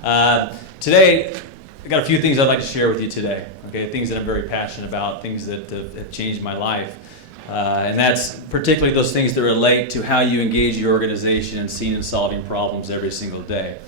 Today, I got a few things I'd like to share with you today. Okay, things that I'm very passionate about, things that have changed my life. And that's particularly those things that relate to how you engage your organization in seeing and solving problems every single day.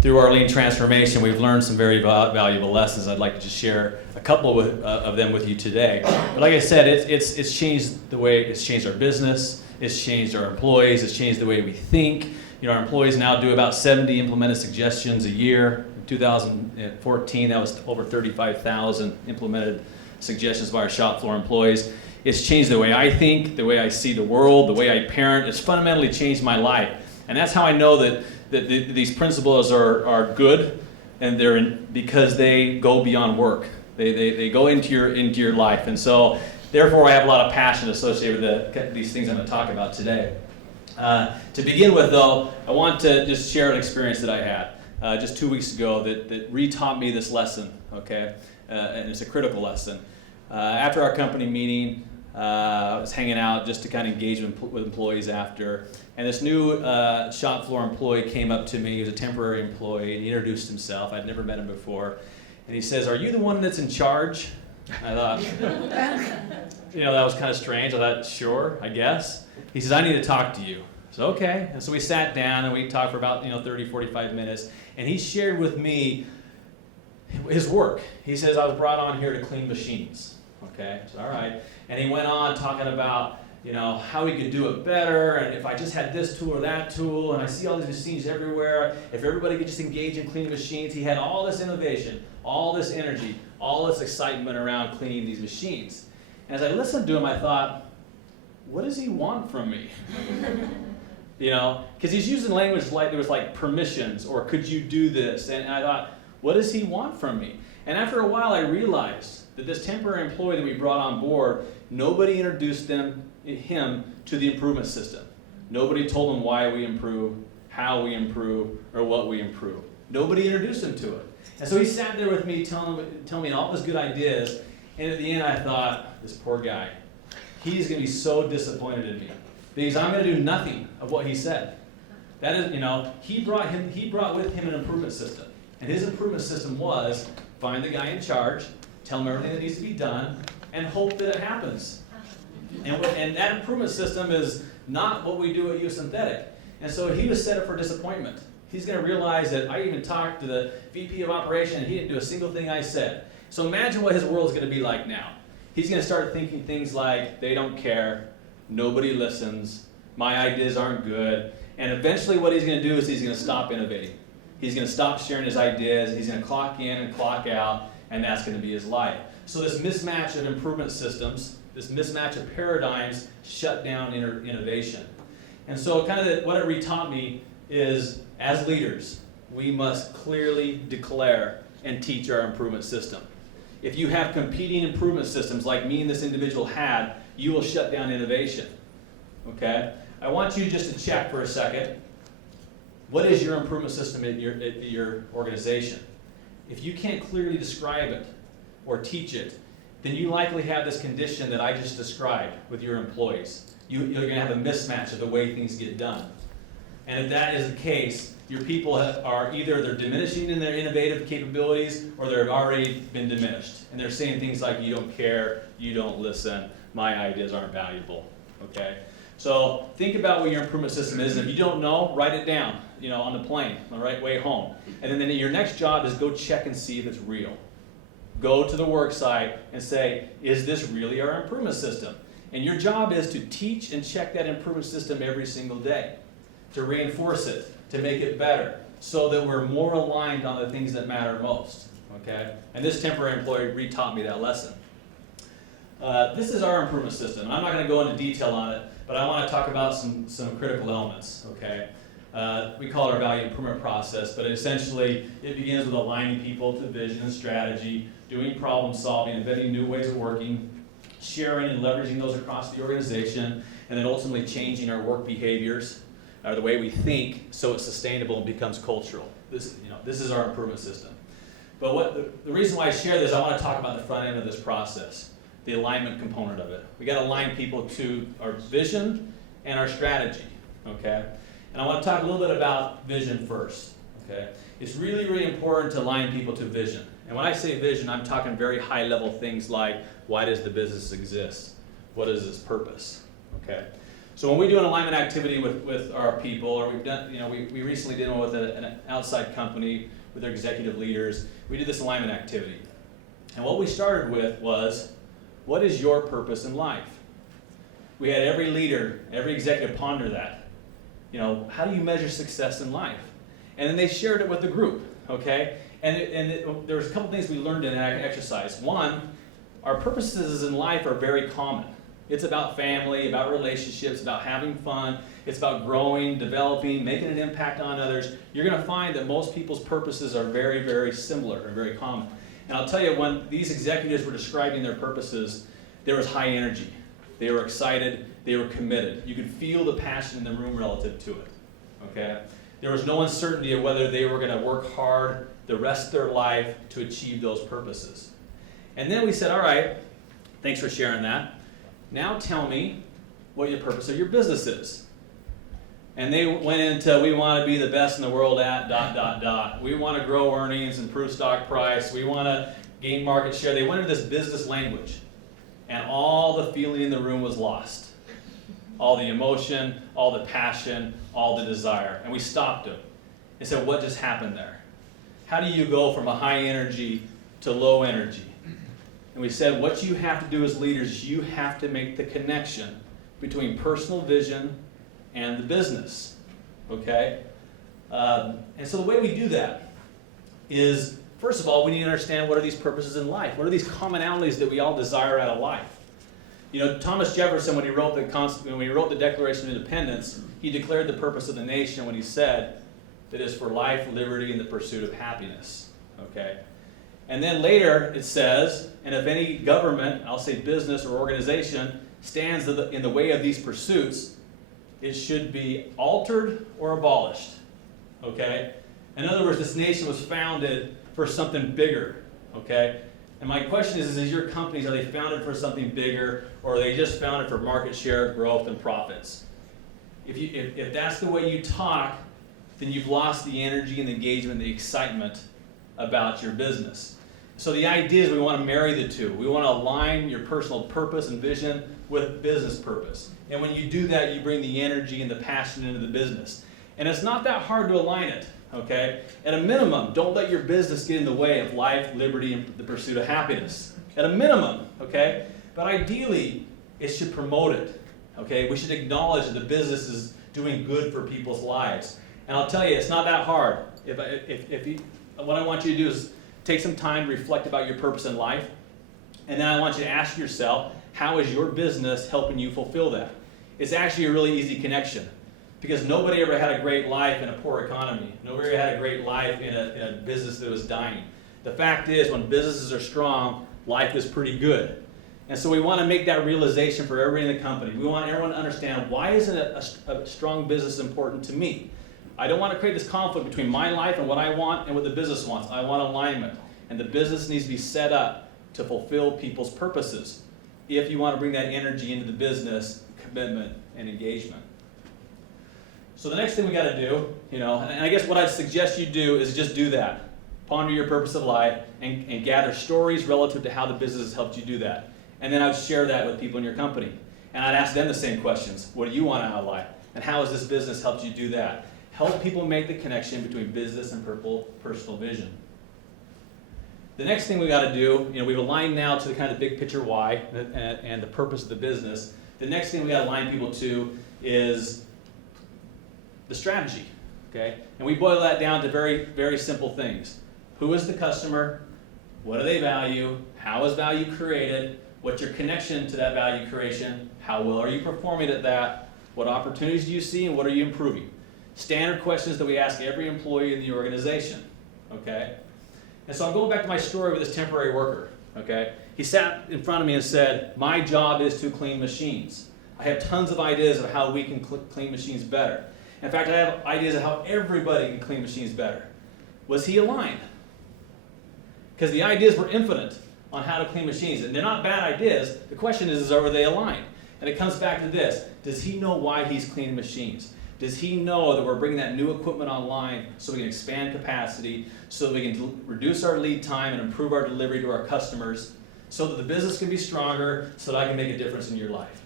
Through our lean transformation, we've learned some very valuable lessons. I'd like to just share a couple of them with you today. But like I said, it's changed the way, it's changed our business, it's changed our employees, it's changed the way we think. You know, our employees now do about 70 implemented suggestions a year. In 2014, that was over 35,000 implemented suggestions by our shop floor employees. It's changed the way I think, the way I see the world, the way I parent. It's fundamentally changed my life. And that's how I know that these principles are good, and they're because they go beyond work. They go into your life. And so, therefore, I have a lot of passion associated with these things I'm going to talk about today. To begin with, though, I want to just share an experience that I had just 2 weeks ago that re-taught me this lesson, okay? And it's a critical lesson. After our company meeting, I was hanging out just to kind of engage with employees after, and this new shop floor employee came up to me. He was a temporary employee, and he introduced himself. I'd never met him before. And he says, "Are you the one that's in charge?" I thought, you know, that was kind of strange. I thought, sure, I guess. He says, "I need to talk to you." So, okay. And so we sat down and we talked for about 30, 45 minutes. And he shared with me his work. He says, "I was brought on here to clean machines." Okay, so all right. And he went on talking about, how he could do it better, and if I just had this tool or that tool, and I see all these machines everywhere, if everybody could just engage in cleaning machines. He had all this innovation, all this energy, all this excitement around cleaning these machines. And as I listened to him, I thought, what does he want from me? Because he's using language like there was like permissions, or could you do this? And I thought, what does he want from me? And after a while, I realized that this temporary employee that we brought on board, nobody introduced him to the improvement system. Nobody told him why we improve, how we improve, or what we improve. Nobody introduced him to it. And so he sat there with me telling me all his good ideas, and at the end I thought, this poor guy, he's going to be so disappointed in me because I'm going to do nothing of what he said. That is, he brought with him an improvement system. And his improvement system was find the guy in charge, tell him everything that needs to be done, and hope that it happens. And that improvement system is not what we do at U Synthetic. And so he was set up for disappointment. He's going to realize that I even talked to the VP of operation and he didn't do a single thing I said. So imagine what his world's going to be like now. He's going to start thinking things like, they don't care, nobody listens, my ideas aren't good, and eventually what he's going to do is he's going to stop innovating. He's going to stop sharing his ideas, he's going to clock in and clock out, and that's going to be his life. So this mismatch of improvement systems, this mismatch of paradigms shut down innovation. And so kind of what it re-taught me is, as leaders, we must clearly declare and teach our improvement system. If you have competing improvement systems like me and this individual had, you will shut down innovation. Okay? I want you just to check for a second. What is your improvement system at your organization? If you can't clearly describe it or teach it, then you likely have this condition that I just described with your employees. You're going to have a mismatch of the way things get done. And if that is the case, your people are either they're diminishing in their innovative capabilities or they've already been diminished. And they're saying things like, you don't care, you don't listen, my ideas aren't valuable. Okay? So think about what your improvement system is. And if you don't know, write it down, on the plane, on the right way home. And then your next job is go check and see if it's real. Go to the work site and say, is this really our improvement system? And your job is to teach and check that improvement system every single day, to reinforce it, to make it better, so that we're more aligned on the things that matter most. Okay? And this temporary employee re-taught me that lesson. This is our improvement system. I'm not going to go into detail on it, but I want to talk about some critical elements. Okay? We call it our value improvement process, but essentially it begins with aligning people to vision and strategy, doing problem solving, inventing new ways of working, sharing and leveraging those across the organization, and then ultimately changing our work behaviors, or the way we think, so it's sustainable and becomes cultural. This is our improvement system. But the reason why I share this, I want to talk about the front end of this process, the alignment component of it. We got to align people to our vision and our strategy. Okay? And I want to talk a little bit about vision first. okay? It's really, really important to align people to vision. And when I say vision, I'm talking very high level things like, why does the business exist? What is its purpose, okay? So when we do an alignment activity with our people, or we've done, we recently did one with an outside company with their executive leaders, we did this alignment activity. And what we started with was, what is your purpose in life? We had every leader, every executive ponder that. How do you measure success in life? And then they shared it with the group, okay? And there was a couple things we learned in that exercise. One, our purposes in life are very common. It's about family, about relationships, about having fun. It's about growing, developing, making an impact on others. You're going to find that most people's purposes are very, very similar and very common. And I'll tell you, when these executives were describing their purposes, there was high energy. They were excited. They were committed. You could feel the passion in the room relative to it. Okay? There was no uncertainty of whether they were going to work hard the rest of their life to achieve those purposes. And then we said, all right, thanks for sharing that. Now tell me what your purpose of your business is. And they went into, we want to be the best in the world at ... We want to grow earnings, improve stock price. We want to gain market share. They went into this business language. And all the feeling in the room was lost. All the emotion, all the passion, all the desire. And we stopped them and said, what just happened there? How do you go from a high energy to low energy? And we said, what you have to do as leaders, you have to make the connection between personal vision and the business, okay? And so the way we do that is, first of all, we need to understand what are these purposes in life? What are these commonalities that we all desire out of life? Thomas Jefferson, when he wrote the Declaration of Independence, he declared the purpose of the nation when he said that it is for life, liberty, and the pursuit of happiness, okay? And then later it says, and if any government, I'll say business or organization, stands in the way of these pursuits, it should be altered or abolished, okay? In other words, this nation was founded for something bigger, okay? And my question is your companies, are they founded for something bigger, or are they just founded for market share, growth, and profits? If that's the way you talk, then you've lost the energy and the engagement, the excitement about your business. So the idea is we want to marry the two. We want to align your personal purpose and vision with business purpose. And when you do that, you bring the energy and the passion into the business. And it's not that hard to align it, okay? At a minimum, don't let your business get in the way of life, liberty, and the pursuit of happiness. At a minimum, okay? But ideally, it should promote it, okay? We should acknowledge that the business is doing good for people's lives. And I'll tell you, it's not that hard. What I want you to do is take some time to reflect about your purpose in life, and then I want you to ask yourself, how is your business helping you fulfill that? It's actually a really easy connection, because nobody ever had a great life in a poor economy. Nobody ever had a great life in a business that was dying. The fact is, when businesses are strong, life is pretty good. And so we want to make that realization for everybody in the company. We want everyone to understand, why isn't a strong business important to me? I don't want to create this conflict between my life and what I want and what the business wants. I want alignment. And the business needs to be set up to fulfill people's purposes if you want to bring that energy into the business, commitment, and engagement. So the next thing we got to do, and I guess what I'd suggest you do is just do that. Ponder your purpose of life and gather stories relative to how the business has helped you do that. And then I'd share that with people in your company. And I'd ask them the same questions. What do you want out of life? And how has this business helped you do that? Help people make the connection between business and personal vision. The next thing we got to do, we've aligned now to the kind of big picture why and the purpose of the business. The next thing we got to align people to is the strategy, okay? And we boil that down to very, very simple things. Who is the customer? What do they value? How is value created? What's your connection to that value creation? How well are you performing at that? What opportunities do you see, and what are you improving? Standard questions that we ask every employee in the organization, okay? And so I'm going back to my story with this temporary worker, okay? He sat in front of me and said, my job is to clean machines. I have tons of ideas of how we can clean machines better. In fact, I have ideas of how everybody can clean machines better. Was he aligned? Because the ideas were infinite on how to clean machines, and they're not bad ideas. The question is are they aligned? And it comes back to this. Does he know why he's cleaning machines? Does he know that we're bringing that new equipment online so we can expand capacity, so that we can reduce our lead time and improve our delivery to our customers, so that the business can be stronger, so that I can make a difference in your life?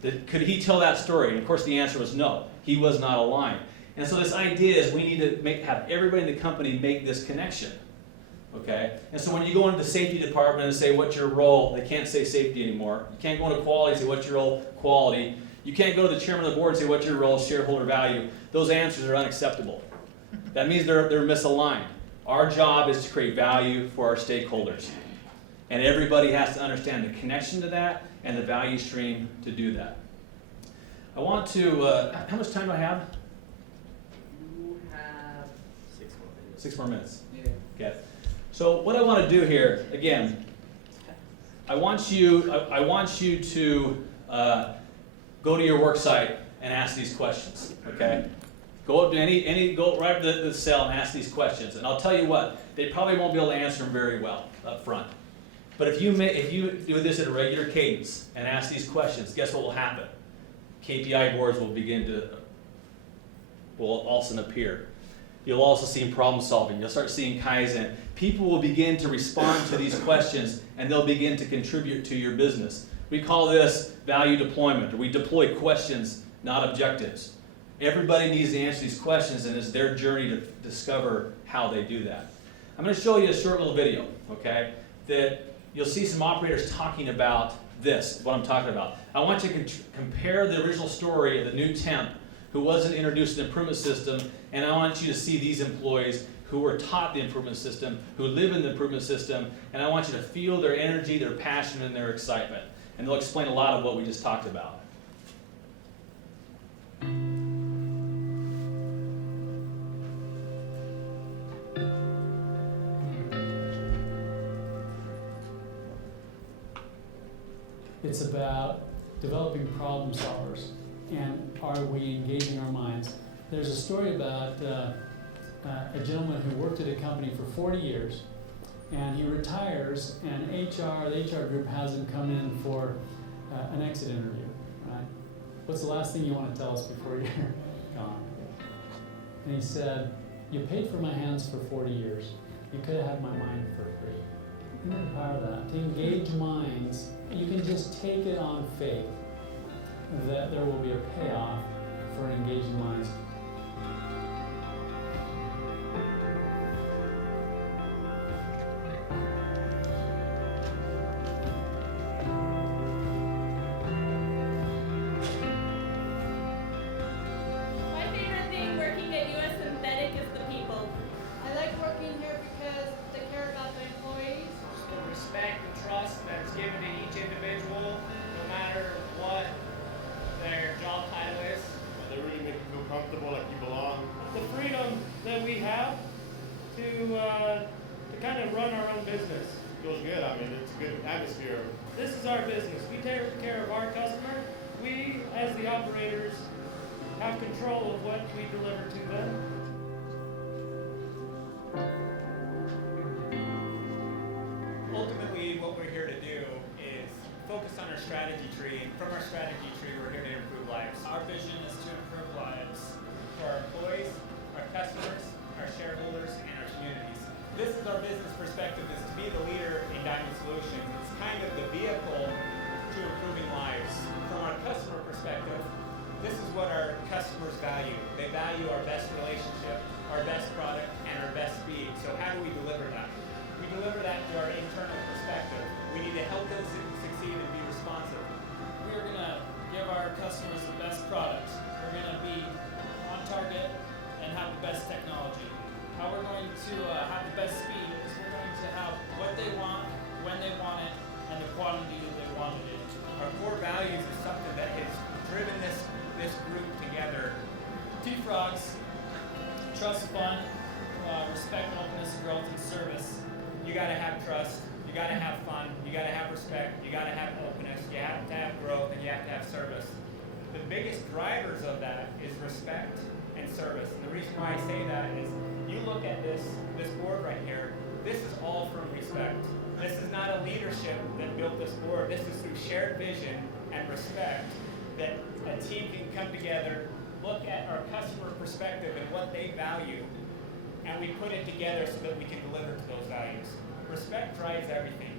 Could he tell that story? And of course the answer was no. He was not aligned. And so this idea is we need to have everybody in the company make this connection. Okay? And so when you go into the safety department and say, what's your role? They can't say safety anymore. You can't go into quality and say, what's your role? Quality. You can't go to the chairman of the board and say, what's your role? Shareholder value. Those answers are unacceptable. That means they're misaligned. Our job is to create value for our stakeholders. And everybody has to understand the connection to that and the value stream to do that. I want to, how much time do I have? You have 6 more minutes. 6 more minutes. Yeah. Okay. So what I want to do here, again, I want you to go to your work site and ask these questions. Okay. Go up to go right up to the cell and ask these questions. And I'll tell you what, they probably won't be able to answer them very well up front. But if you do this at a regular cadence and ask these questions, guess what will happen? KPI boards will also appear. You'll also see problem solving. You'll start seeing Kaizen. People will begin to respond to these questions, and they'll begin to contribute to your business. We call this value deployment, or we deploy questions, not objectives. Everybody needs to answer these questions, and it's their journey to discover how they do that. I'm going to show you a short little video, okay, that you'll see some operators talking about this, what I'm talking about. I want you to compare the original story of the new temp who wasn't introduced to the improvement system, and I want you to see these employees who were taught the improvement system, who live in the improvement system, and I want you to feel their energy, their passion, and their excitement. And they'll explain a lot of what we just talked about. It's about developing problem solvers, and are we engaging our minds? There's a story about a gentleman who worked at a company for 40 years, and he retires, and the HR group has him come in for an exit interview, right? What's the last thing you want to tell us before you're gone? And he said, you paid for my hands for 40 years. You could have had my mind for free. Isn't the power of that? To engage minds, you can just take it on faith that there will be a payoff for engaging minds. My favorite thing working at US Synthetic is the people. I like working here because they care about the employees. The respect and trust that's given to each individual, no matter what their job title is. They really make you feel comfortable, like you belong. The freedom that we have to kind of run our own business. Feels good. I mean, it's a good atmosphere. This is our business. We take care of our customer. We, as the operators, have control of what we deliver to them. Ultimately, what we're here to do is focus on our strategy tree, and from our strategy tree, we're here to improve lives. Our vision is to improve lives for our employees, our customers, our shareholders, and our communities. This is our business perspective, is to be the leader in diamond solutions. It's kind of the vehicle to improving lives. From our customer perspective, this is what our customers value. They value our best relationship, our best product, and our best speed. So how do we deliver that? We deliver that through our internal perspective. We need to help them succeed and be responsive. We're going to give our customers the best product. We're going to be on target and have the best technology. How we're going to have the best speed is we're going to have what they want, when they want it, and the quantity that they want it in. Our core values is something that has driven this group together. T-Frogs, trust, fun, respect, openness, growth, and service. You gotta have trust, you gotta have fun, you gotta have respect, you gotta have openness, you have to have growth, and you have to have service. The biggest drivers of that is respect and service. And the reason why I say that is you look at this board right here, this is all from respect. This is not a leadership that built this board. This is through shared vision and respect that a team can come together, look at our customer perspective and what they value, and we put it together so that we can deliver to those values. Respect drives everything.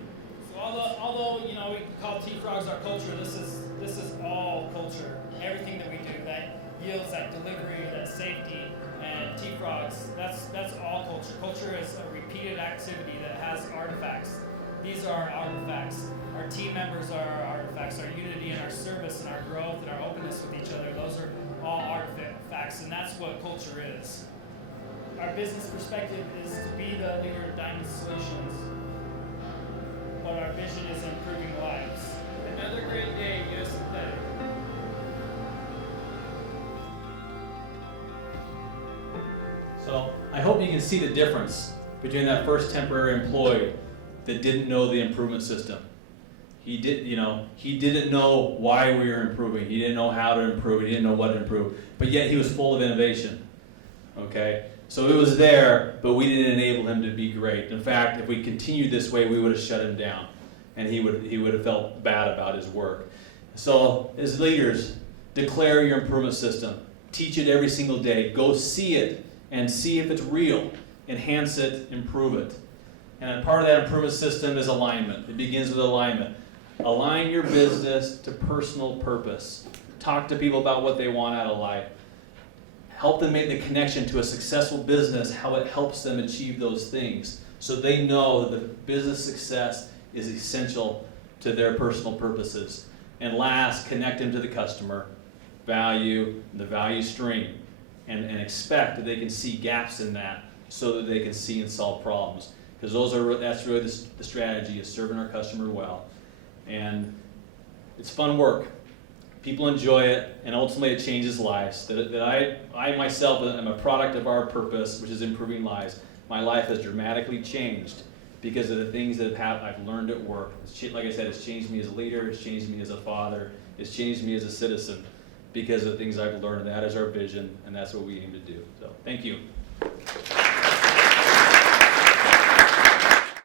So although you know we call T-Frogs our culture, this is all culture. Everything that we do that yields that delivery, that safety, and T-Frogs, that's all culture. Culture is a repeated activity that has artifacts. These are artifacts. Our team members are our artifacts. Our unity and our service and our growth and our openness with each other, those are all artifacts, and that's what culture is. Our business perspective is to be the leader of Diamond Solutions, but our vision is improving lives. Another great day, US Synthetic. So I hope you can see the difference between that first temporary employee that didn't know the improvement system. He didn't know why we were improving. He didn't know how to improve. He didn't know what to improve. But yet he was full of innovation. Okay? So it was there, but we didn't enable him to be great. In fact, if we continued this way, we would have shut him down, and he would have felt bad about his work. So as leaders, declare your improvement system. Teach it every single day. Go see it and see if it's real. Enhance it, improve it. And part of that improvement system is alignment. It begins with alignment. Align your business to personal purpose. Talk to people about what they want out of life. Help them make the connection to a successful business, how it helps them achieve those things, so they know that the business success is essential to their personal purposes. And last, connect them to the customer, value, the value stream, and expect that they can see gaps in that so that they can see and solve problems. Because that's really the strategy, is serving our customer well. And it's fun work. People enjoy it, and ultimately it changes lives. That I myself am a product of our purpose, which is improving lives. My life has dramatically changed because of the things that I've learned at work. Like I said, it's changed me as a leader, it's changed me as a father, it's changed me as a citizen because of the things I've learned. That is our vision, and that's what we aim to do. So, thank you.